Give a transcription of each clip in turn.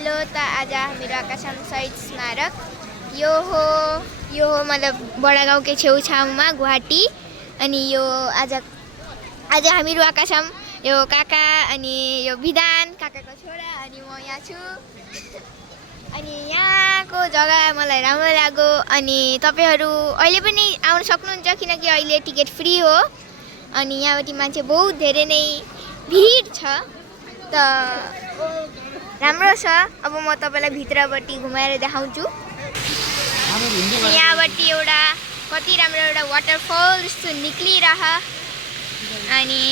Hello त आज मेरो आकाशम शहीद स्मारक यो हो मतलब बडागाउँकै छेउछाउमा गुवाहाटी। अनि यो आज हामीहरू आकाशम यो काका अनि यो विधान काकाको छोरा अनि म यहाँ छु। अनि यहाँको जग्गा मलाई राम्रो लाग्यो। अनि तपाईहरू अहिले पनि आउन सक्नुहुन्छ किनकि अहिले टिकट फ्री हो। अनि यहाँबाट मान्छे बहुत धेरै नै भिड छ त राम्रो छ। अब म तपाईलाई भित्रबाट घुमाएर देखाउँछु। यहाँबाट एउटा कति राम्रो एउटा वाटरफल जस्तो निक्लिरह। अनि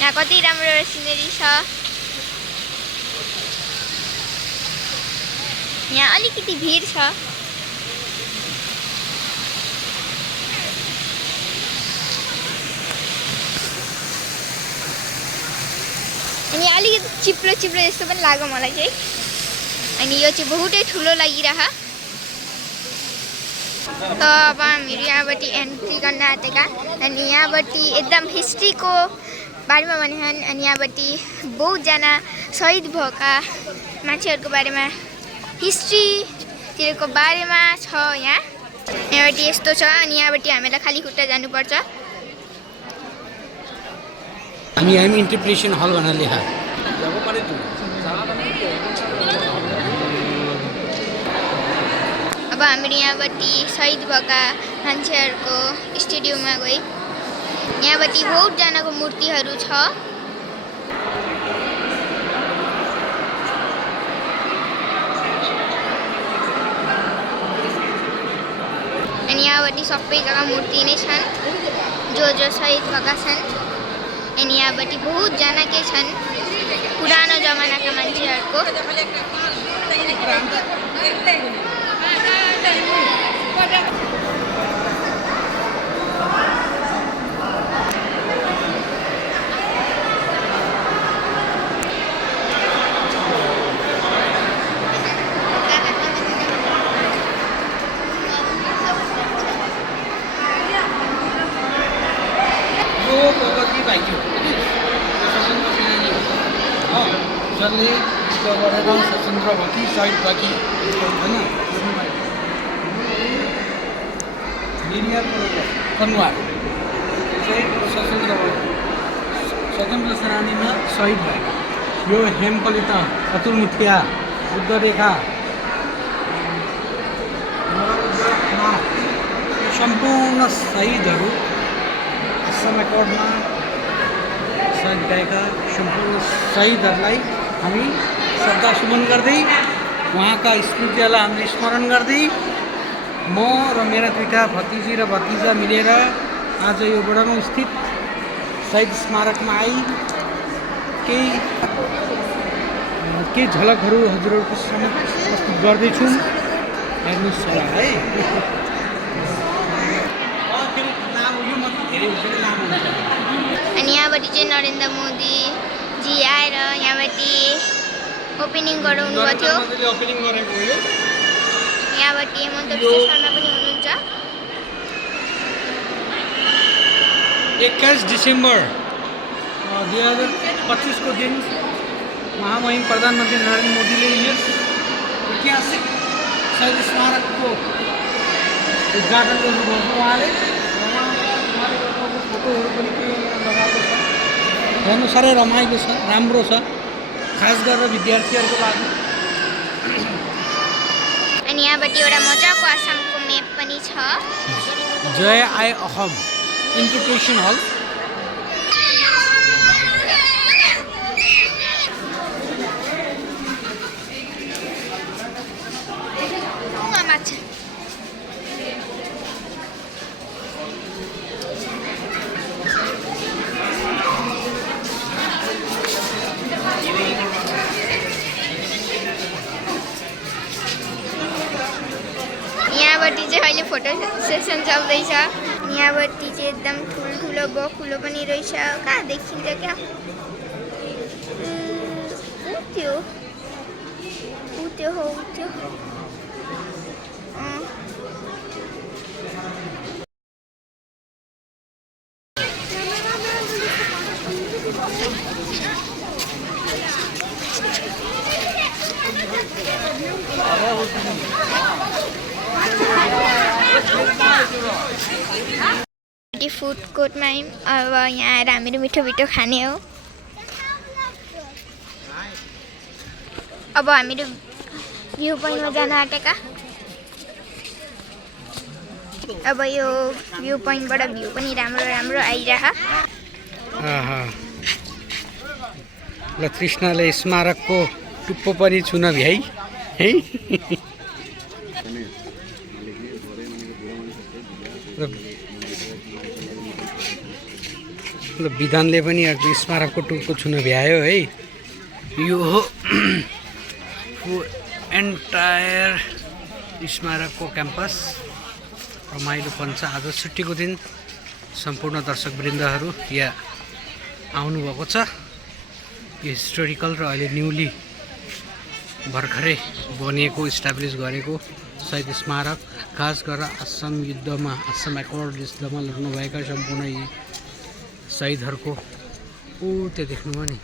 यहाँ कति राम्रो सिनेरी छ। यहाँ अलिकति भिड छ। अनि अलिकति चिप्लो जस्तो पनि लाग्यो मलाई चाहिँ। अनि यो चाहिँ बहुतै ठुलो लागिरह। त अब हामीहरू यहाँबाट एन्ट्री गर्न आँटेका। अनि यहाँबाट एकदम हिस्ट्रीको बारेमा भनेछन्। अनि यहाँबाट बहुतजना शहीद भएका मान्छेहरूको बारेमा हिस्ट्रीतिरको बारेमा छ। यहाँबाट यस्तो छ। अनि यहाँबाट हामीलाई खाली खुट्टा जानुपर्छ। हामी इन्टरप्रिटेसन हल भनेर लेखा। अब हामीहरू यहाँबाट शहीद भएका मान्छेहरूको स्टेडियममा गए। यहाँबाट बहुतजनाको मूर्तिहरू छ। अनि यहाँबाट सबै जग्गा मूर्ति नै छन् जो शहीद भएका छन्। अनि यहाँबाट बहुतजनाकै छन् पुरानो जमानाका मान्छेहरूको। जसले स्वतन्त्र भएकी शहीद भएकी होइन कनुहार चाहिँ स्वतन्त्र सेनानीमा शहीद भएको। यो हेमकलिता चतुर्मुखिया बुद्धरेखा सम्पूर्ण शहीदहरू असम एकर्डमा शहीद भएका सम्पूर्ण शहीदहरूलाई हामी श्रद्धासुमन गर्दै उहाँका स्मृतिहरूलाई हामीले स्मरण गर्दै म र मेरा दुईटा भतिजी र भतिजा मिलेर आज यो बडागाउँ स्थित शहीद स्मारकमा आई केही झलकहरू हजुरहरूको समक्ष प्रस्तुत गर्दैछौँ। हेर्नुहोस् होला है। अनि यहाँबाट चाहिँ नरेन्द्र मोदीजी आएर यहाँबाट ओपनिङ गराउनु भएको थियो। यहाँबाट हेमन्त विश्व शर्मा पनि हुनुहुन्छ। 21 डिसेम्बर 2025 को दिन महामहिम प्रधानमन्त्री नरेन्द्र मोदीले यस ऐतिहासिक शहीद स्मारकको उद्घाटन गर्नुभएको। उहाँले फोटोहरू पनि लगाएको छ। हेर्नु साह्रै रमाइलो छ, राम्रो छ, खास गरेर विद्यार्थीहरूको लागि। अनि यहाँबाट एउटा मजाको आसामको म्याप पनि छ। जय आइ अहम इन्टरप्रिटेसन हल। यहाँबाट चाहिँ अहिले फोटो सेसन चल्दैछ। यहाँबाट चाहिँ एकदम ठुल्ठुलो बकुलो पनि रहेछ। कहाँ देखिन्छ क्या? त्यो हो त्यो। फुड कोर्टमा आयौँ अब यहाँ आएर हामीहरू मिठो मिठो खाने हो अब हामीहरू भ्यू पोइन्टमा जान आँटेका अब यो भ्यू पोइन्टबाट भ्यू पनि राम्रो राम्रो आइरह ल तृष्णाले स्मारकको टुप्पो पनि छुन भ्याइ है ल विधानले पनि स्मारकको टुप्पो छुन भ्यायो है यो हो एन्टायर स्मारकको क्याम्पस रमाइलोपन छ आज छुट्टीको दिन सम्पूर्ण दर्शकवृन्दहरू यहाँ आउनुभएको छ यो हिस्टोरिकल र अहिले न्युली भर्खरै बनिएको इस्टाब्लिस गरेको शहीद स्मारक खास गरेर असम युद्धमा असम एकर्ड युद्धमा लड्नुभएका सम्पूर्ण यी शहीदहरूको त्यो देख्नुभयो नि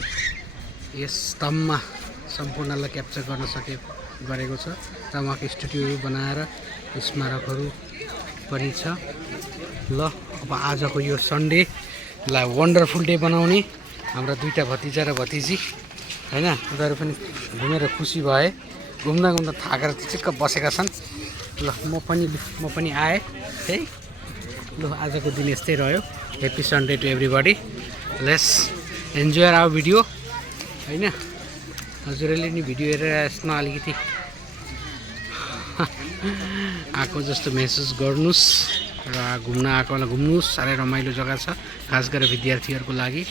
यस स्तम्भमा सम्पूर्णलाई क्याप्चर गर्न गरेको छ र उहाँको स्ट्याच्युहरू बनाएर स्मारकहरू पनि छ ल अब आजको यो सन्डेलाई वन्डरफुल डे बनाउने हाम्रा दुईटा भतिजा र भतिजी हैन उनीहरू पनि घुमेर खुसी भए घुम्दा घुम्दा थाकेर चिक्क बसेका छन् ल म पनि आएँ है ल आजको दिन यस्तै रह्यो happy Sunday to everybody let's enjoy our video हैन हजुरहरूले नि भिडियो हेरेर यसमा अलिकति आएको जस्तो महसुस गर्नुहोस् र घुम्न आएकोलाई घुम्नुहोस् साह्रै रमाइलो जग्गा छ खास गरेर विद्यार्थीहरूको लागि